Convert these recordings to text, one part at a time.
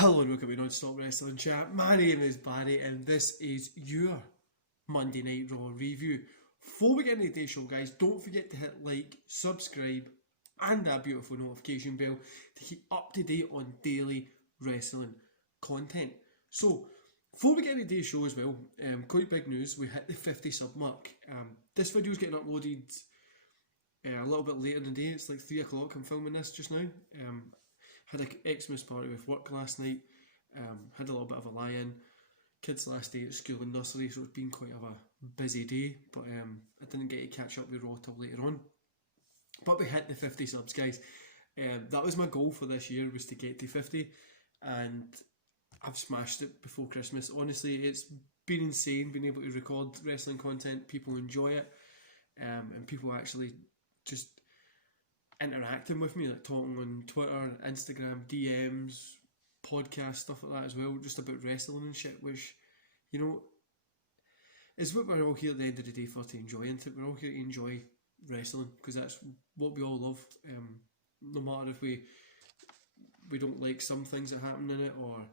Hello and welcome to Non-Stop Wrestling Chat. My name is Barry and this is your Monday Night Raw review. Before we get into today's show, guys, don't forget to hit like, subscribe and that beautiful notification bell to keep up to date on daily wrestling content. So, before we get into today's show as well, quite big news, we hit the 50 sub mark. This video is getting uploaded a little bit later in the day. It's like 3 o'clock. I'm filming this just now. Had an Xmas party with work last night, had a little bit of a lie-in, kids last day at school and nursery, so it's been quite of a busy day, but I didn't get to catch up with Raw till later on. But we hit the 50 subs, guys. That was my goal for this year, was to get to 50, and I've smashed it before Christmas. Honestly, it's been insane being able to record wrestling content, people enjoy it, and people actually just interacting with me, like talking on Twitter, Instagram, DMs, podcasts, stuff like that as well, just about wrestling and shit, which, you know, is what we're all here at the end of the day for, to enjoy, isn't it? We're all here to enjoy wrestling, because that's what we all love, no matter if we don't like some things that happen in it, or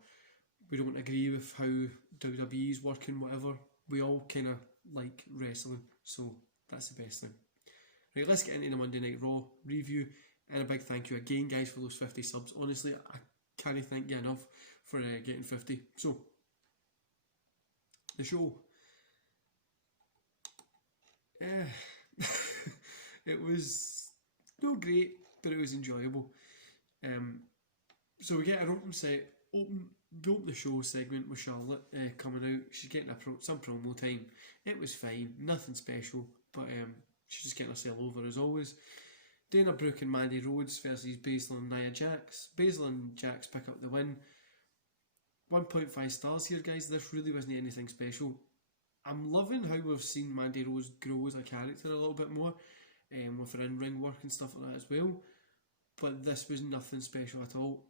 we don't agree with how WWE is working, whatever, we all kind of like wrestling, so that's the best thing. Right, let's get into the Monday Night Raw review, and a big thank you again, guys, for those 50 subs. Honestly, I can't thank you enough for getting 50. So, the show. It was not great, but it was enjoyable. So we get an open the show segment with Charlotte coming out. She's getting some promo time. It was fine, nothing special, but she's just getting herself over as always. Dana Brooke and Mandy Rhodes versus Baszler and Nia Jax. Baszler and Jax pick up the win. 1.5 stars here, guys. This really wasn't anything special. I'm loving how we've seen Mandy Rhodes grow as a character a little bit more, with her in-ring work and stuff like that as well. But this was nothing special at all.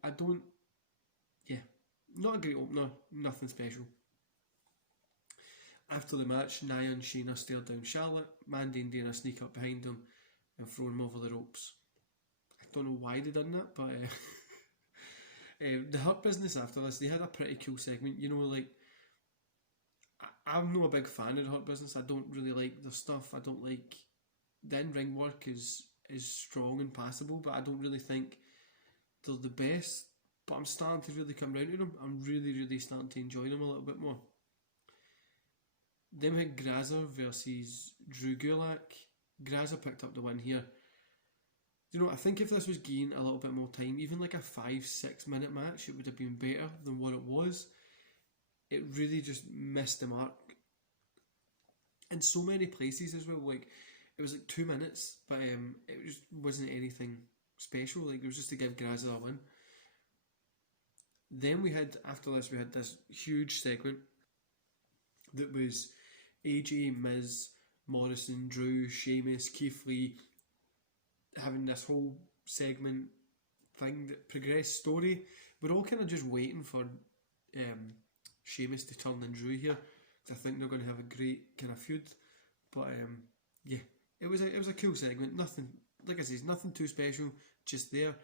Not a great opener, nothing special. After the match, Nia and Shayna stare down Charlotte. Mandy and Dana sneak up behind them and throw them over the ropes. I don't know why they done that, but the Hurt Business after this, they had a pretty cool segment. You know, like, I'm not a big fan of the Hurt Business. I don't really like their stuff. I don't like the in-ring work is strong and passable, but I don't really think they're the best. But I'm starting to really come round to them. I'm really starting to enjoy them a little bit more. Then we had Grazer versus Drew Gulak. Grazer picked up the win here. You know, I think if this was given a little bit more time, even like a 5-6 minute match, it would have been better than what it was. It really just missed the mark in so many places as well. Like, it was like 2 minutes, but it just wasn't anything special. Like, it was just to give Grazer a win. Then after this, we had this huge segment that was AJ, Miz, Morrison, Drew, Sheamus, Keith Lee, having this whole segment thing that progressed story. We're all kind of just waiting for Sheamus to turn on Drew here, because I think they're going to have a great kind of feud. But it was a cool segment. Nothing, like I say, nothing too special, just there.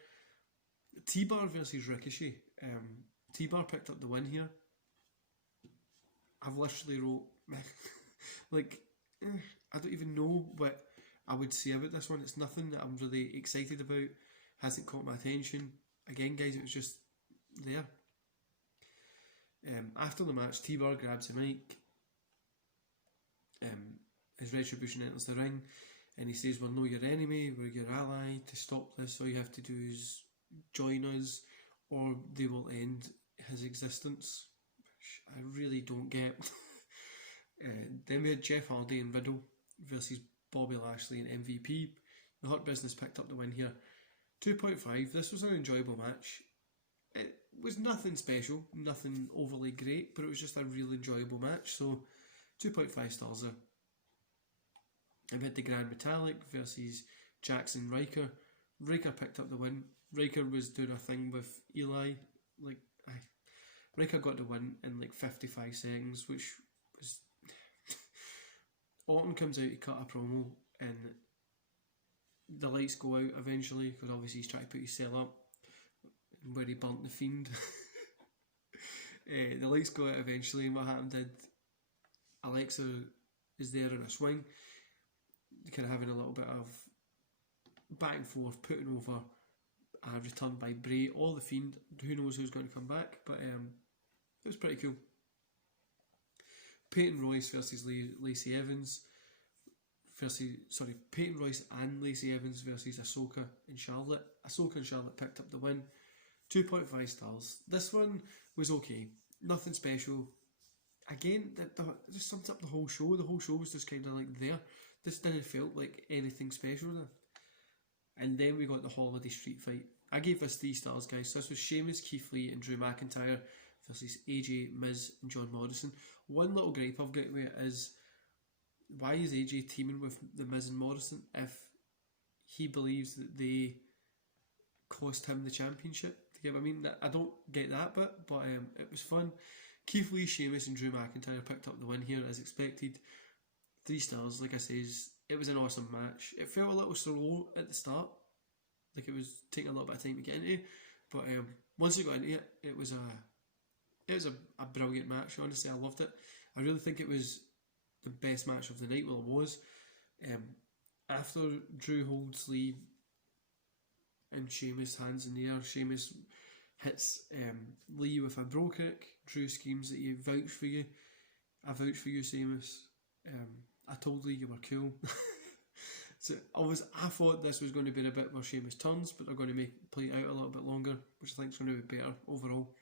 T-Bar versus Ricochet. T-Bar picked up the win here. I've literally wrote I don't even know what I would say about this one. It's nothing that I'm really excited about. Hasn't caught my attention. Again, guys, it was just there. After the match, T-Bar grabs the mic. His Retribution enters the ring, and he says, "We're not your enemy. We're your ally. To stop this, all you have to do is join us, or they will end his existence," which I really don't get. Then we had Jeff Hardy and Riddle versus Bobby Lashley and MVP. The Hurt Business picked up the win here. 2.5. This was an enjoyable match. It was nothing special, nothing overly great, but it was just a really enjoyable match. So 2.5 stars there. And we had the Grand Metallic versus Jackson Riker. Riker picked up the win. Riker was doing a thing with Eli. Riker got the win in like 55 seconds, which was... Orton comes out to cut a promo, and the lights go out eventually, because obviously he's trying to put his cell up, where he burnt the Fiend. The lights go out eventually, and what happened did Alexa is there in a swing, kind of having a little bit of back and forth, putting over a return by Bray or The Fiend. Who knows who's going to come back, but it was pretty cool. Peyton Royce versus Lacey Evans. Peyton Royce and Lacey Evans versus Ahsoka and Charlotte. Ahsoka and Charlotte picked up the win. 2.5 stars. This one was okay. Nothing special. Again, that just sums up the whole show. The whole show was just kind of like there. This didn't feel like anything special there. And then we got the Holiday Street fight. I gave this 3 stars, guys. So this was Sheamus, Keith Lee and Drew McIntyre versus AJ, Miz and John Morrison. One little gripe I've got with it is, why is AJ teaming with the Miz and Morrison if he believes that they cost him the championship? Do you get what I mean? I don't get that bit, but it was fun. Keith Lee, Sheamus and Drew McIntyre picked up the win here as expected. 3 stars, like I says, it was an awesome match. It felt a little slow at the start, like it was taking a little bit of time to get into, but once it got into it, it was a brilliant match. Honestly, I loved it. I really think it was the best match of the night. Well, it was. After Drew holds Lee and Sheamus hands in the air, Sheamus hits Lee with a bro kick. Drew screams that he vouched for you. I vouch for you, Sheamus. I told Lee you were cool. So I thought this was going to be a bit where Sheamus turns, but they're going to play it out a little bit longer, which I think is going to be better overall.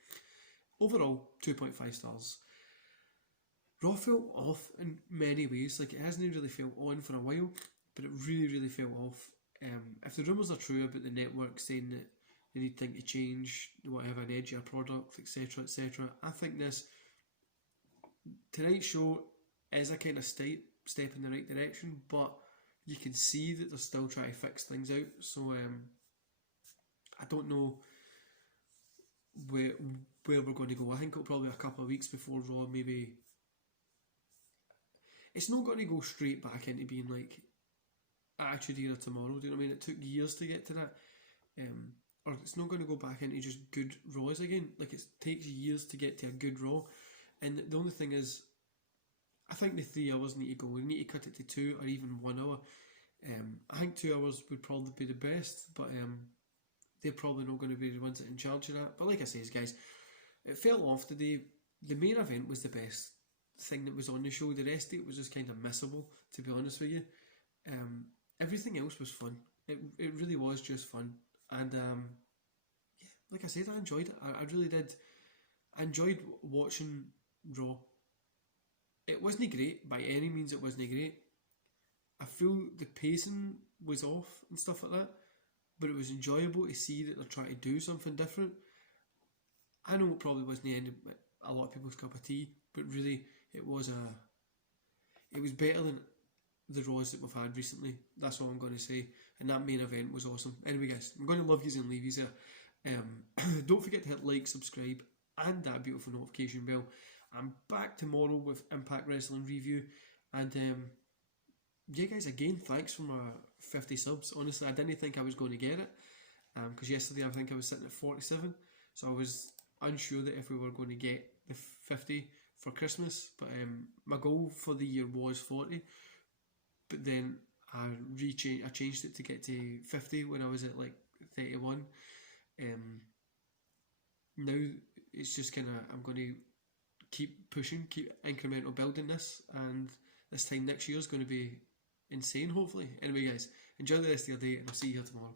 Overall, 2.5 stars. Raw felt off in many ways. Like, it hasn't really felt on for a while, but it really felt off. If the rumours are true about the network saying that they need things to change, they want to have an edgier product, etc, I think tonight's show is a kind of step in the right direction, but you can see that they're still trying to fix things out. So I don't know where we're going to go. I think it'll probably be a couple of weeks before Raw maybe. It's not going to go straight back into being like Attitude Era tomorrow. Do you know what I mean? It took years to get to that. Or it's not going to go back into just good Raws again. Like, it takes years to get to a good Raw. And the only thing is, I think the 3 hours need to go. We need to cut it to 2 or even 1 hour. I think 2 hours would probably be the best, but they're probably not going to be the ones that are in charge of that. But like I say, guys, it fell off today. The main event was the best thing that was on the show. The rest of it was just kind of missable, to be honest with you. Everything else was fun. It really was just fun. And yeah, like I said, I enjoyed it. I really did. I enjoyed watching Raw. It wasn't great, by any means it wasn't great. I feel the pacing was off and stuff like that, but it was enjoyable to see that they're trying to do something different. I know it probably wasn't the end of a lot of people's cup of tea, but really it was better than the Raws that we've had recently. That's all I'm going to say. And that main event was awesome. Anyway, guys, I'm going to love yous and leave yous there. Don't forget to hit like, subscribe, and that beautiful notification bell. I'm back tomorrow with Impact Wrestling review. And yeah, guys, again, thanks for my 50 subs. Honestly, I didn't think I was going to get it, because yesterday I think I was sitting at 47, so I was unsure that if we were going to get the 50 for Christmas. But my goal for the year was 40, but then I changed it to get to 50 when I was at like 31. Now it's just kind of, I'm going to keep pushing, keep incremental building this, and this time next year is going to be insane, hopefully. Anyway, guys, enjoy the rest of your day, and I'll see you here tomorrow.